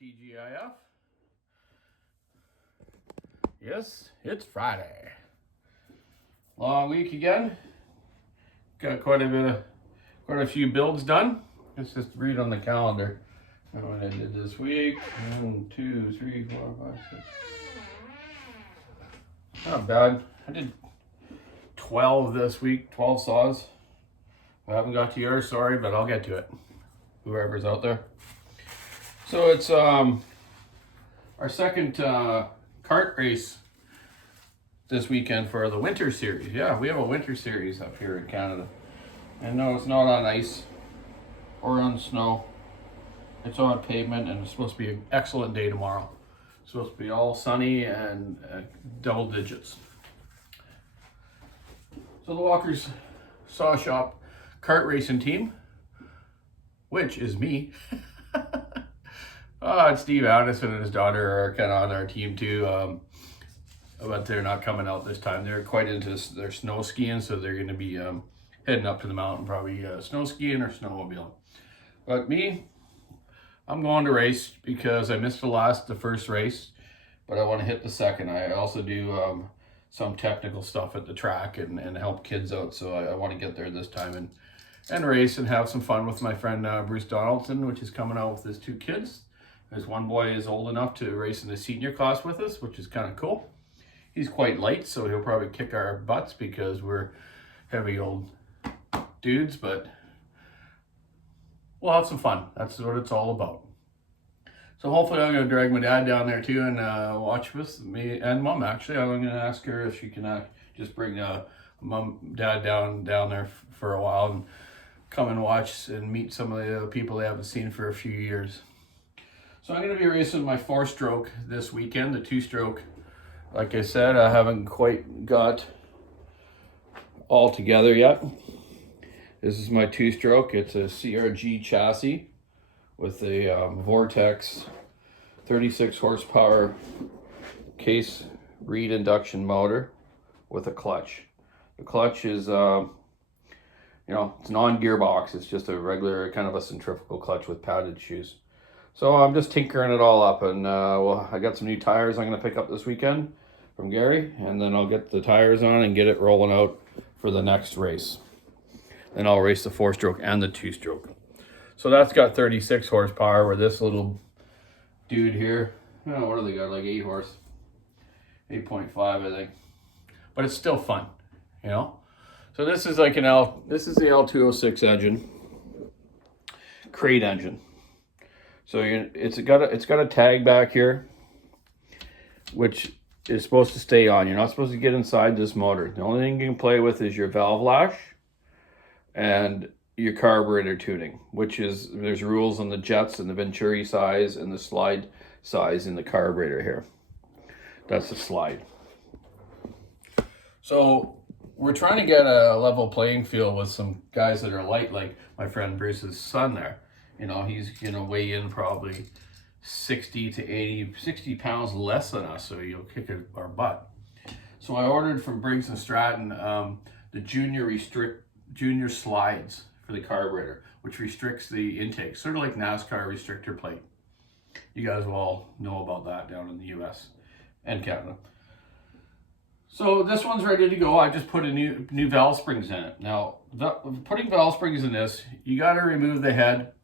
TGIF. Yes, it's Friday. Long week again. Got quite a few builds done. Let's just read on the calendar what I did this week. 1, 2, 3, 4, 5, 6. Not bad. I did 12 this week, 12 saws. I haven't got to yours, sorry, but I'll get to it. Whoever's out there. So it's our second kart race this weekend for the winter series. Yeah, we have a winter series up here in Canada. And no, it's not on ice or on snow. It's on pavement, and it's supposed to be an excellent day tomorrow. It's supposed to be all sunny and double digits. So the Walker's Saw Shop kart racing team, which is me. And Steve Addison and his daughter are kind of on our team too, but they're not coming out this time. They're quite into their snow skiing, so they're going to be heading up to the mountain, probably snow skiing or snowmobiling. But me, I'm going to race because I missed the first race, but I want to hit the second. I also do some technical stuff at the track and help kids out, so I want to get there this time and race and have some fun with my friend Bruce Donaldson, which is coming out with his 2 kids. There's one boy is old enough to race in the senior class with us, which is kind of cool. He's quite light, so he'll probably kick our butts because we're heavy old dudes, but we'll have some fun. That's what it's all about. So hopefully I'm going to drag my dad down there too and watch with me and mom. Actually, I'm going to ask her if she can just bring dad down there for a while and come and watch and meet some of the people they haven't seen for a few years. So I'm going to be racing my 4-stroke this weekend. The 2-stroke, like I said, I haven't quite got all together yet. This is my 2-stroke. It's a CRG chassis with a Vortex 36 horsepower case reed induction motor with a clutch. The clutch is, it's non-gearbox. It's just a regular kind of a centrifugal clutch with padded shoes. So I'm just tinkering it all up, and I got some new tires I'm going to pick up this weekend from Gary, and then I'll get the tires on and get it rolling out for the next race. Then I'll race the 4-stroke and the 2-stroke. So that's got 36 horsepower, where this little dude here, what do they got, like 8 horse? 8.5, I think. But it's still fun, So this is like this is the L206 engine, crate engine. So it's got a tag back here, which is supposed to stay on. You're not supposed to get inside this motor. The only thing you can play with is your valve lash and your carburetor tuning, there's rules on the jets and the venturi size and the slide size in the carburetor here. That's the slide. So we're trying to get a level playing field with some guys that are light, like my friend Bruce's son there. He's going to weigh in probably 60 pounds less than us, so he'll kick our butt. So I ordered from Briggs & Stratton the junior slides for the carburetor, which restricts the intake, sort of like NASCAR restrictor plate. You guys will all know about that down in the US and Canada. So this one's ready to go. I just put a new valve springs in it. Now, putting valve springs in this, you got to remove the head.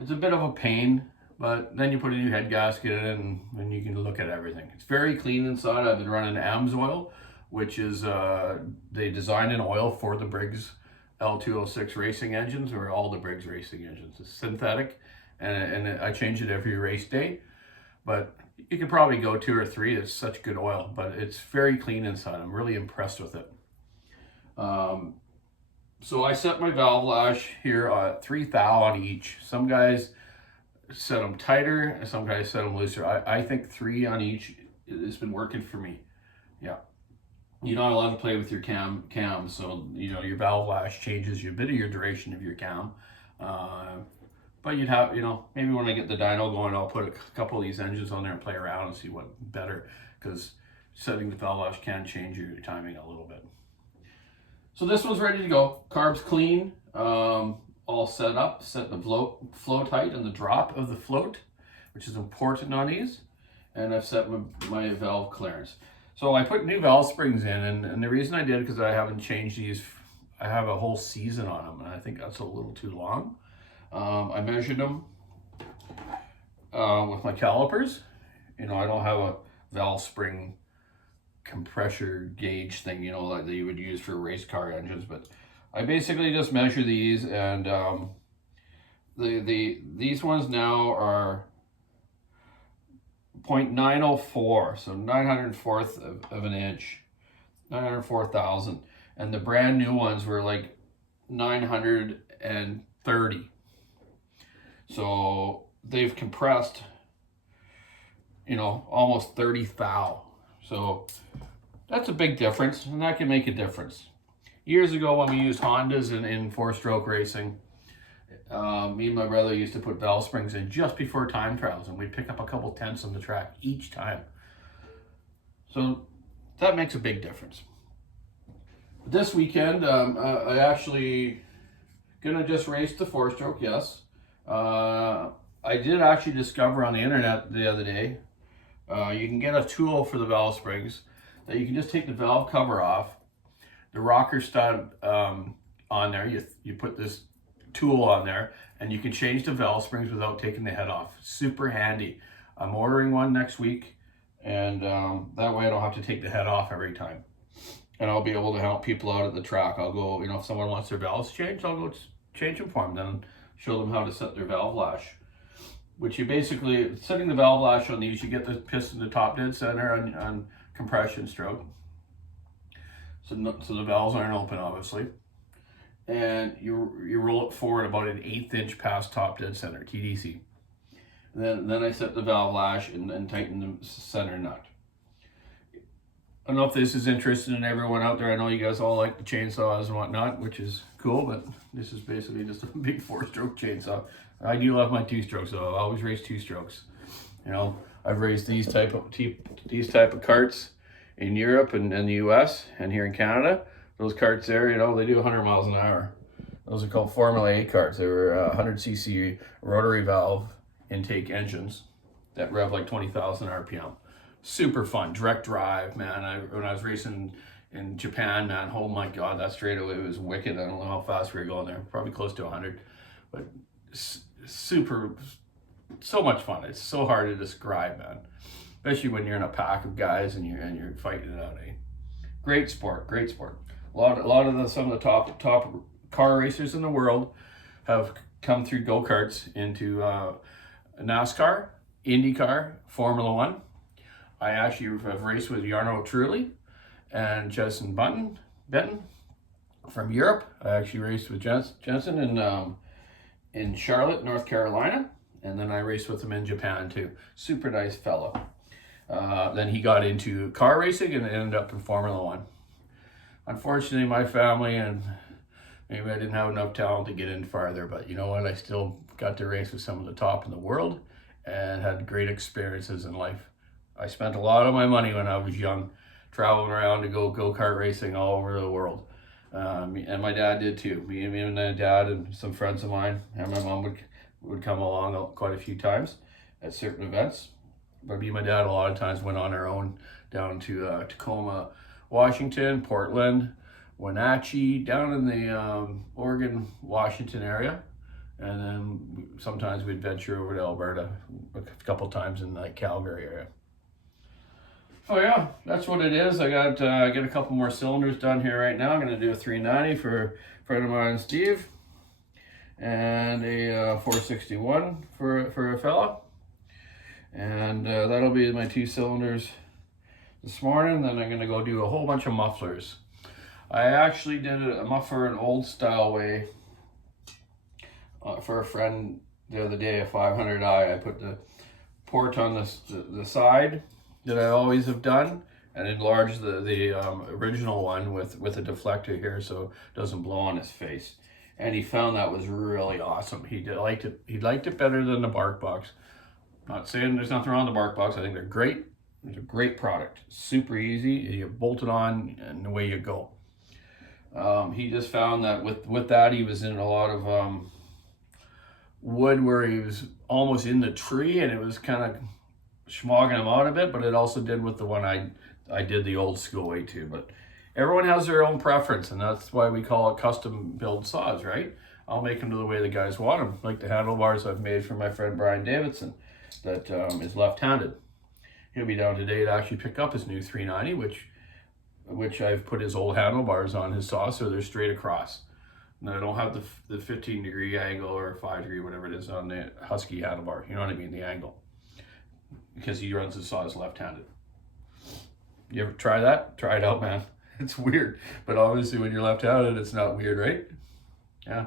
It's a bit of a pain, but then you put a new head gasket in it and you can look at everything. It's very clean inside. I've been running AMSOIL, which is, they designed an oil for the Briggs L206 racing engines, or all the Briggs racing engines. It's synthetic, and I change it every race day. But you could probably go 2 or 3. It's such good oil, but it's very clean inside. I'm really impressed with it. So I set my valve lash here at 3 thou on each. Some guys set them tighter, and some guys set them looser. I think 3 on each has been working for me. Yeah. You're not allowed to play with your cam, so your valve lash changes a bit of your duration of your cam. But you'd have, maybe when I get the dyno going, I'll put a couple of these engines on there and play around and see what better, because setting the valve lash can change your timing a little bit. So this one's ready to go. Carbs clean. all set up, set the float height and the drop of the float, which is important on these. And I've set my valve clearance. So I put new valve springs in, and the reason I did, because I haven't changed these, I have a whole season on them, and I think that's a little too long. I measured them with my calipers. You know, I don't have a valve spring compressor gauge thing, you know, like that you would use for race car engines, but I basically just measure these, and these ones now are 0.904, so 904th of an inch, 904,000, and the brand new ones were like 930. So they've compressed, you know, almost 30 thou. So that's a big difference, and that can make a difference. Years ago, when we used Hondas in four-stroke racing, me and my brother used to put valve springs in just before time trials, and we'd pick up a couple tenths on the track each time. So that makes a big difference. This weekend, I actually gonna just race the four-stroke, yes. I did actually discover on the internet the other day, you can get a tool for the valve springs that you can just take the valve cover off, the rocker stud on there, you put this tool on there, and you can change the valve springs without taking the head off. Super handy. I'm ordering one next week, and that way I don't have to take the head off every time. And I'll be able to help people out at the track. I'll go, you know, if someone wants their valves changed, I'll go change them for them, then show them how to set their valve lash. Which you basically, setting the valve lash on these, you get the piston, the top dead center on compression stroke. So the valves aren't open, obviously. And you roll it forward about an 1/8 inch past top dead center, TDC. And then I set the valve lash and tighten the center nut. I don't know if this is interesting in everyone out there. I know you guys all like the chainsaws and whatnot, which is cool, but this is basically just a big four-stroke chainsaw. I do love my two-strokes, though. I've always raced two-strokes. You know, I've raced these type of karts in Europe and the US and here in Canada. Those karts there, you know, they do 100 miles an hour. Those are called Formula A karts. They were 100cc rotary valve intake engines that rev like 20,000 RPM. Super fun, direct drive, man. When I was racing in Japan, man, oh my God, that straightaway was wicked. I don't know how fast we were going there, probably close to 100, but super, so much fun. It's so hard to describe, man, especially when you're in a pack of guys and you're fighting it out. Eh? Great sport, great sport. Some of the top car racers in the world have come through go-karts into NASCAR, IndyCar, Formula One. I actually have raced with Jarno Trulli and Jensen Benton from Europe. I actually raced with Jensen in Charlotte, North Carolina, and then I raced with him in Japan too. Super nice fellow. Then he got into car racing and ended up in Formula One. Unfortunately, my family and maybe I didn't have enough talent to get in farther, but you know what? I still got to race with some of the top in the world and had great experiences in life. I spent a lot of my money when I was young, traveling around to go-kart racing all over the world. And my dad did too. Me and my dad and some friends of mine and my mom would come along quite a few times at certain events. But me and my dad a lot of times went on our own down to Tacoma, Washington, Portland, Wenatchee, down in the Oregon, Washington area. And then sometimes we'd venture over to Alberta a couple times in like Calgary area. Oh yeah, that's what it is. I got get a couple more cylinders done here right now. I'm gonna do a 390 for a friend of mine, Steve, and a 461 for a fella, and that'll be my 2 cylinders this morning. Then I'm gonna go do a whole bunch of mufflers. I actually did a muffler an old style way for a friend the other day, a 500i. I put the port on the side that I always have done, and enlarge the original one with a deflector here so it doesn't blow on his face. And he found that was really awesome. He liked it better than the Bark Box. Not saying there's nothing wrong with the Bark Box. I think they're great. It's a great product. Super easy. You bolt it on and away you go. He just found that with that he was in a lot of wood where he was almost in the tree, and it was kind of schmogging him out a bit, but it also did with the one I did the old school way too. But everyone has their own preference, and that's why we call it custom build saws, right? I'll make them to the way the guys want them, like the handlebars I've made for my friend Brian Davidson that is left-handed. He'll be down today to actually pick up his new 390, which I've put his old handlebars on his saw so they're straight across. And I don't have the 15-degree angle or 5-degree, whatever it is, on the Husky handlebar. You know what I mean, the angle. Because he runs his saws left-handed. You ever try that? Try it out, man. It's weird. But obviously when you're left-handed, it's not weird, right? Yeah.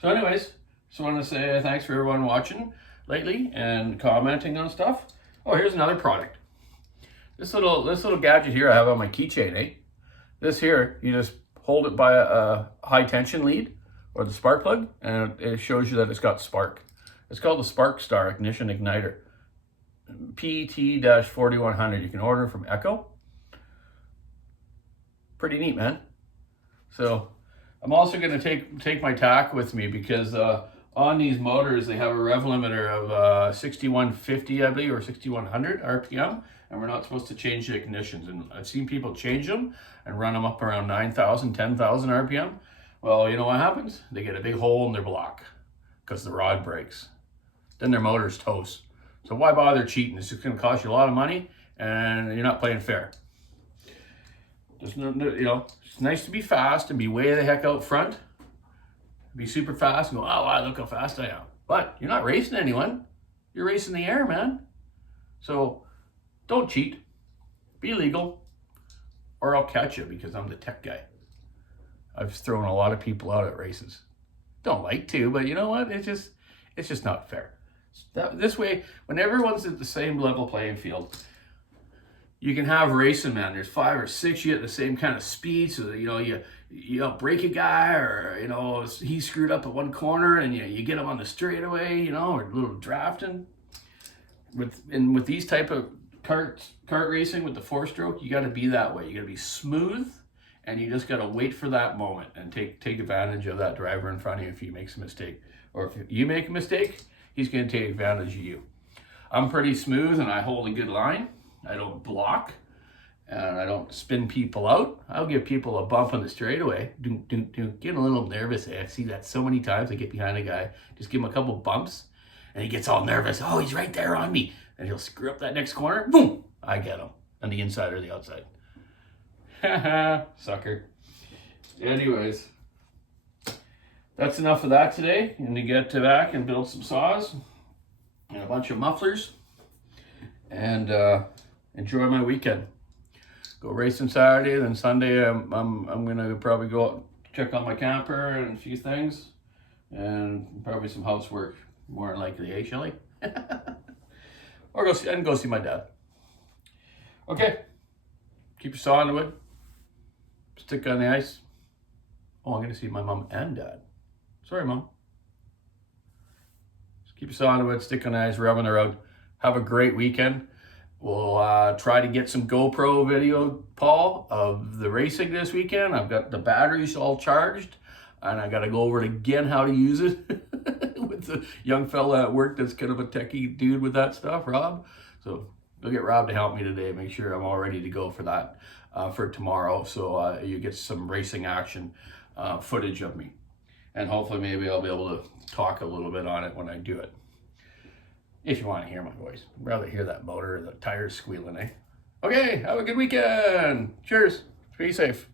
So anyways, just want to say thanks for everyone watching lately and commenting on stuff. Oh, here's another product. This little gadget here I have on my keychain, eh? This here, you just hold it by a high tension lead or the spark plug, and it shows you that it's got spark. It's called the Spark Star Ignition Igniter. PT-4100. You can order from Echo. Pretty neat, man. So I'm also going to take my tack with me because on these motors they have a rev limiter of 6150, I believe, or 6100 RPM, and we're not supposed to change the ignitions. And I've seen people change them and run them up around 9,000, 10,000 RPM. Well, you know what happens? They get a big hole in their block because the rod breaks. Then their motor's toast. So why bother cheating? It's just going to cost you a lot of money, and you're not playing fair. There's no, you know, it's nice to be fast and be way the heck out front. Be super fast and go, oh, wow, look how fast I am. But you're not racing anyone. You're racing the air, man. So don't cheat. Be legal, or I'll catch you because I'm the tech guy. I've thrown a lot of people out at races. Don't like to, but you know what? It's just not fair. This way, when everyone's at the same level playing field, you can have racing, man. There's 5 or 6 you at the same kind of speed, so that, you know, you break a guy, or you know he screwed up at one corner, and you get him on the straightaway, you know, or a little drafting. With these type of kart racing with the 4-stroke, you got to be that way. You got to be smooth, and you just got to wait for that moment and take advantage of that driver in front of you if he makes a mistake, or if you make a mistake, he's going to take advantage of you. I'm pretty smooth, and I hold a good line. I don't block, and I don't spin people out. I'll give people a bump on the straightaway. Getting a little nervous. I see that so many times. I get behind a guy, just give him a couple bumps, and he gets all nervous. Oh, he's right there on me. And he'll screw up that next corner. Boom! I get him on the inside or the outside. Haha, sucker. Anyways, that's enough of that today. I'm gonna get back and build some saws and a bunch of mufflers, and enjoy my weekend. Go racing Saturday, then Sunday I'm gonna probably go out, check on my camper and a few things, and probably some housework, more than likely, eh, Shelly? Or go see my dad. Okay, keep your saw in the wood, stick on the ice. Oh, I'm gonna see my mom and dad. Sorry, Mom. Just keep your saw in the wood, stick on the ice, rubbing the road. Have a great weekend. We'll try to get some GoPro video, Paul, of the racing this weekend. I've got the batteries all charged, and I got to go over it again how to use it with the young fella at work that's kind of a techie dude with that stuff, Rob. So go get Rob to help me today. Make sure I'm all ready to go for that for tomorrow, so you get some racing action footage of me. And hopefully maybe I'll be able to talk a little bit on it when I do it. If you want to hear my voice. I'd rather hear that motor or the tires squealing, eh? Okay, have a good weekend. Cheers. Be safe.